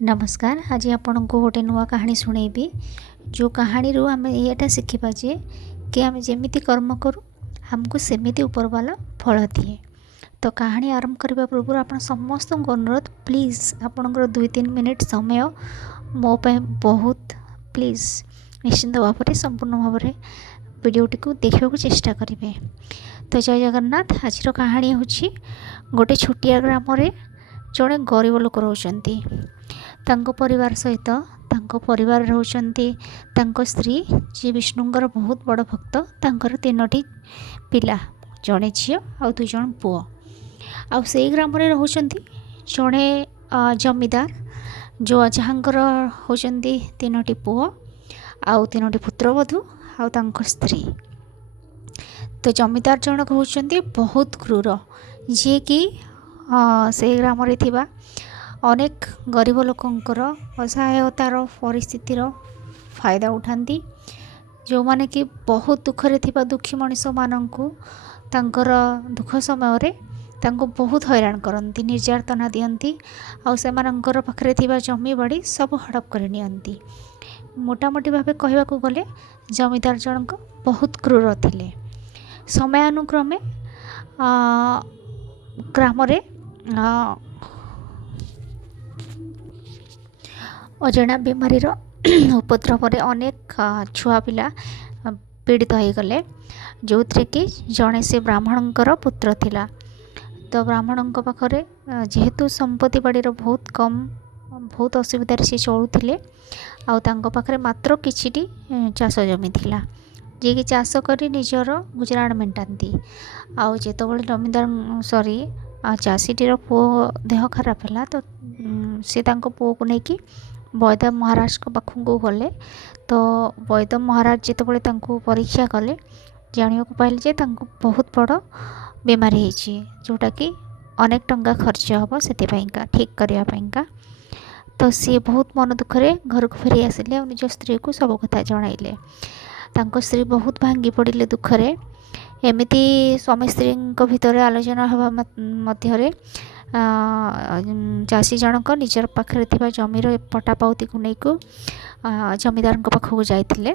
नमस्कार। आज आपन को गोटे नुआ कहानी शुणेबी। जो कहानी रू आम ये शिखा जे कि आम जमीती कर्म करूँ हमको सेमिति ऊपर वाला फल दिए। तो कहानी आरंभ करने पूर्व आप समस्त अनुरोध प्लीज़ आपणकर 2-3 मिनिट समय मो पे बहुत प्लीज़ निश्चिंत भाव में संपूर्ण भाव में वीडियोटी को देखा चेष्टा करेंगे। तो जय जगन्नाथ। आज कहानी हूँ गोटे छोटिया ग्राम जड़े गरीब लोक रोचंती परिवार सहित परिवार रोचंती स्त्री जी विष्णुंकर बहुत बड़ भक्त। तांकर 3टी पिला जड़े झी आ 2 जण पुओ आ से ग्राम रोचंती जड़े जमीदार जो जहाँकर होचंती 3टी पुओ आ 3टी पुत्रवधू आ स्त्री। तो जमीदार जनक होचंती बहुत क्रूर जी कि से ग्राम थिबा अनेक गरीब लोकंकर असहायतार परिस्थितिर फायदा उठाती। जो माने कि बहुत दुखरे थिबा दुखी मनीष माननकु तांकर दुख समय रे तांको बहुत हैरान करती, निर्यातना दियंती आ सेमानंकर पाखरे थिबा जमी बाड़ी सब हड़प कर नियंती। मोटामोटी भावे कहवाकू गले जमीदार जनक बहुत क्रूर थिले। समयानुक्रमे ग्राम रे अजणा बीमारीर उपद्रव अनेक छुआ पिला पीड़ित हो गले, जो थे कि जड़े से ब्राह्मणंकर पुत्र थिला। तो ब्राह्मण पाखरे जेहेतु संपत्ति बाड़ी बहुत कम बहुत असुविधार से चलुले आखरे मात्र किछिटी चाष जमी थिला जे कि चाष करी निजर गुजराण मेंटाती। आउ जेतबेले जमीदार सॉरी चाषीटीर पुओ देह खराब है तो सी पुओ को लेकिन वैद महाराज पाखक गले। तो वैद महाराज जितेबाला परीक्षा कले जाना पाइले बहुत बड़ बीमारी होती जोटा कि अनेक टंका खर्च हम से ठीक करने। तो सी बहुत मन दुखरे घर को फेरी आसिले और निज स्त्री को सब कथा जनइले। स्त्री बहुत भांगी पड़े दुखरे। एमती स्वामी स्त्री भितर आलोचना हवा मध्य चाषी जनक निजर पाखरे थिबा जमीर पटा पाउती को लेको जमीदार पाखक जाइथिले।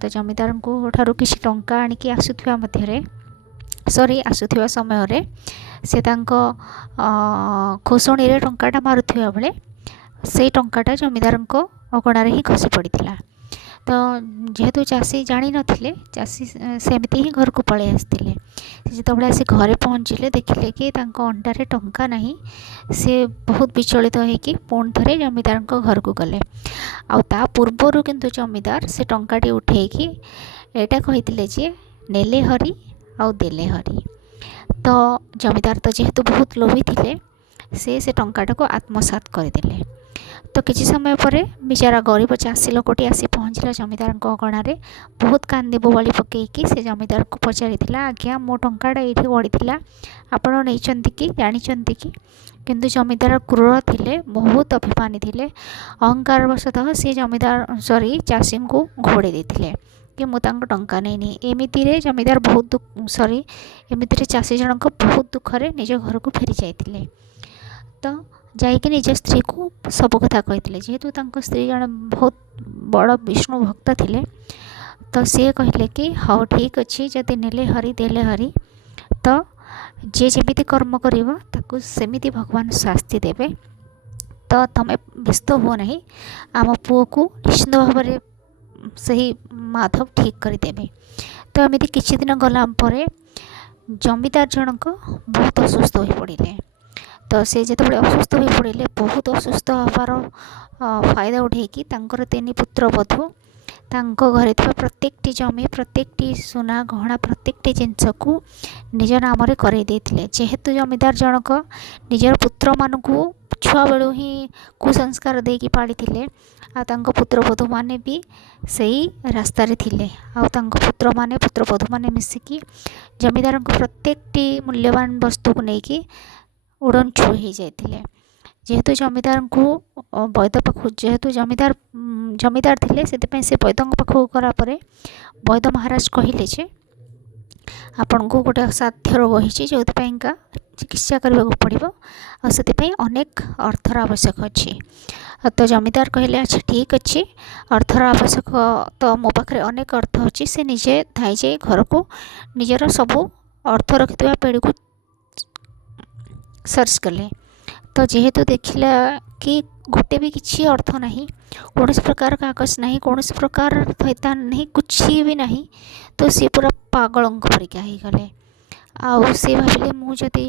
तो जमीदार ठारू किसी टंका आनिकी आसुथिबा मध्यरे आसुथिबा समय रे से खोसणी रे टंकाटा मारुथिबा बेले से टंकाटा जमीदार अगणार ही खसी पड़ता। तो जेहेतु चाषी जानी नथिले चाषी सेमती ही घर को पलि आसते। जितेबाला आसी घरे पहुँचले देखिले कि अंडारे टंका नहीं। से बहुत विचलित होइकी पुणी थे जमीदार घर को गले। आ पूर्वर किंतु जमीदार से टंकाटी उठेकी एटा कही जे नेले हरी आउ देले हरी। तो जमीदार तो जेहेतु बहुत लोभी थे से टंकाटा को आत्मसात करदे। तो किसी समय पर बेचारा गरीब चाषी लोकटी आसी पहुँचला जमीदार अगणार। बहुत कांदी बोबाली पकईकी से जमीदार को पचारि आज्ञा मो टंकाटा ये गड़ी आपण नहीं कि जानी कि किंतु जमीदार क्रूर थिले बहुत अभिमानी थिले। अहंकार वशतः से जमीदार सॉरी चाषी को घोड़े देते कि मुझे टंका नहीं। एमती जमीदार बहुत एमती चाषी जनक बहुत दुखरे निज घर को फेरी जाते। तो जाइए निज स्त्री को सब कथा कही जेहेतु स्त्री जन बहुत बड़ विष्णु भक्त थिले। तो सी कहले कि हाँ ठीक अच्छे जदि नेले हरी देले हरी तो जे जमीती कर्म कर सेमिति भगवान शास्ति देवे। तो तमें व्यस्त हो नहीं आम पुओ को निश्चिंत भाव में सही माधव ठीक करदेवे। तो एमती किछि दिन गला जमीदार जनक बहुत असुस्थ हो पड़े। तो से जितेबाला असुस्थ हो पड़े बहुत असुस्थ हबार फायदा उठेकी 3 पुत्र वधू घरे थी प्रत्येकटी जमी प्रत्येकटी सुना गहना प्रत्येकटी जिनस को निज नाम कर जेहेतु जमीदार जनक निजर पुत्र मानक छुआ बेलू ही कुसंस्कार देकी पाड़ी पुत्र वधू माने भी सही रास्ता थिले। पुत्र माने पुत्र वधू माने मिसिकी जमीदार प्रत्येकटी मूल्यवान वस्तु को लेकिन उड़न छू हो जाते। जेहेतु जमीदार को वैद पाख जेहेतु जमीदार थिले से वैद पाखक गलापर वैद महाराज कहले जे आपण को गोटे असाध्य रोग होती जो ଚିକିତ୍ସା କରିବାକୁ ପଡ଼ିବ ଆଉ ସେଥିପାଇଁ ଅନେକ ଅର୍ଥର ଆବଶ୍ୟକ ଅଛି। ତ ଜମିଦାର କହିଲେ ଆଚ୍ଛା ଠିକ୍ ଅଛି, ଅର୍ଥର ଆବଶ୍ୟକ ତ ମୋ ପାଖରେ ଅନେକ ଅର୍ଥ ଅଛି। ସେ ନିଜେ ଧାଇଁ ଯାଇ ଘରକୁ ନିଜର ସବୁ ଅର୍ଥ ରଖିଥିବା ପେଡ଼ିକୁ ସର୍ଚ୍ଚ କଲେ। ତ ଯେହେତୁ ଦେଖିଲା କି ଗୋଟେ ବି କିଛି ଅର୍ଥ ନାହିଁ, କୌଣସି ପ୍ରକାର କାଗଜ ନାହିଁ, କୌଣସି ପ୍ରକାର ଥଇଥାନ ନାହିଁ, କିଛି ବି ନାହିଁ, ତ ସିଏ ପୁରା ପାଗଳଙ୍କ ପରିକା ହେଇଗଲେ। ଆଉ ସେ ଭାବିଲେ ମୁଁ ଯଦି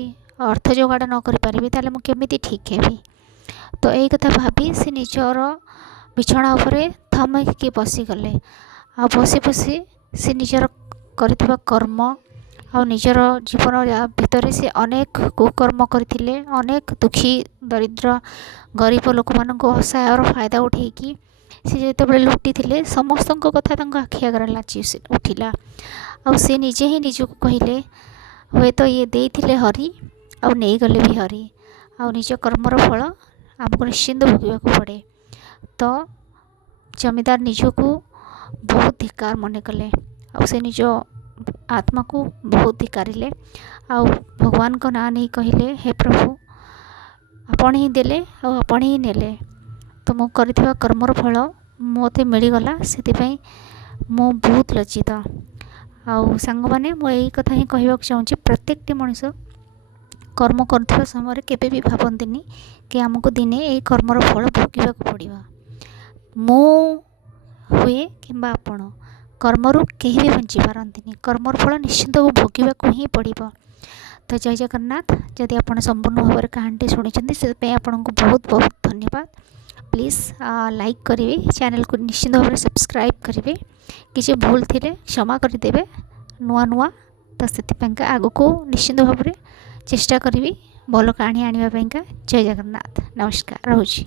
ଅର୍ଥ ଯୋଗାଡ଼ ନ କରିପାରିବି ତାହେଲେ ମୁଁ କେମିତି ଠିକ୍ ହେବି। ତ ଏଇ କଥା ଭାବି ସେ ନିଜର ବିଛଣା ଉପରେ ଥମକି ବସିଗଲେ। ଆଉ ବସି ବସି ସେ ନିଜର କରିଥିବା କର୍ମ ଆଉ ନିଜର ଜୀବନ ଭିତରେ ସେ ଅନେକ କୁକର୍ମ କରିଥିଲେ। ଅନେକ ଦୁଃଖୀ ଦରିଦ୍ର ଗରିବ ଲୋକମାନଙ୍କୁ ଅସହାୟର ଫାଇଦା ଉଠାଇକି ସେ ଯେତେବେଳେ ଲୁଟିଥିଲେ ସମସ୍ତଙ୍କ କଥା ତାଙ୍କ ଆଖି ଆଗରେ ଲାଚି ଉଠିଲା। ଆଉ ସେ ନିଜେ ହିଁ ନିଜକୁ କହିଲେ ହୁଏତ ଇଏ ଦେଇଥିଲେ ହରି ଆଉ ନେଇଗଲେ ବି ହରି, ଆଉ ନିଜ କର୍ମର ଫଳ ଆମକୁ ନିଶ୍ଚିନ୍ତ ଭୋଗିବାକୁ ପଡ଼େ। ତ ଜମିଦାର ନିଜକୁ ବହୁତ ଧିକ୍କାର ମନେ କଲେ ଆଉ ସେ ନିଜ ଆତ୍ମାକୁ ବହୁତ ଧିକ୍କାରିଲେ ଆଉ ଭଗବାନଙ୍କ ନାଁ ନେଇ କହିଲେ ହେ ପ୍ରଭୁ, ଆପଣ ହିଁ ଦେଲେ ଆଉ ଆପଣ ହିଁ ନେଲେ, ତ ମୁଁ କରିଥିବା କର୍ମର ଫଳ ମୋତେ ମିଳିଗଲା, ସେଥିପାଇଁ ମୁଁ ବହୁତ ଲଜ୍ଜିତ। ଆଉ ସାଙ୍ଗମାନେ, ମୁଁ ଏଇ କଥା ହିଁ କହିବାକୁ ଚାହୁଁଛି, ପ୍ରତ୍ୟେକଟି ମଣିଷ କର୍ମ କରୁଥିବା ସମୟରେ କେବେ ବି ଭାବନ୍ତିନି କି ଆମକୁ ଦିନେ ଏଇ କର୍ମର ଫଳ ଭୋଗିବାକୁ ପଡ଼ିବ। ମୁଁ ହୁଏ କିମ୍ବା ଆପଣ, କର୍ମରୁ କେହି ବି ବଞ୍ଚି ପାରନ୍ତିନି, କର୍ମର ଫଳ ନିଶ୍ଚିନ୍ତ ଭୋଗିବାକୁ ହିଁ ପଡ଼ିବ। ତ ଜୟ ଜଗନ୍ନାଥ। ଯଦି ଆପଣ ସମ୍ପୂର୍ଣ୍ଣ ଭାବରେ କାହାଣୀଟି ଶୁଣିଛନ୍ତି ସେଥିପାଇଁ ଆପଣଙ୍କୁ ବହୁତ ବହୁତ ଧନ୍ୟବାଦ। ପ୍ଲିଜ୍ ଲାଇକ୍ କରିବେ, ଚ୍ୟାନେଲକୁ ନିଶ୍ଚିନ୍ତ ଭାବରେ ସବସ୍କ୍ରାଇବ୍ କରିବେ, କିଛି ଭୁଲ ଥିଲେ କ୍ଷମା କରିଦେବେ। ନୂଆ ତ ସେଥିପାଇଁକା ଆଗକୁ ନିଶ୍ଚିନ୍ତ ଭାବରେ ଚେଷ୍ଟା କରିବି ଭଲ କାହାଣୀ ଆଣିବା ପାଇଁକା। ଜୟ ଜଗନ୍ନାଥ, ନମସ୍କାର, ରହୁଛି।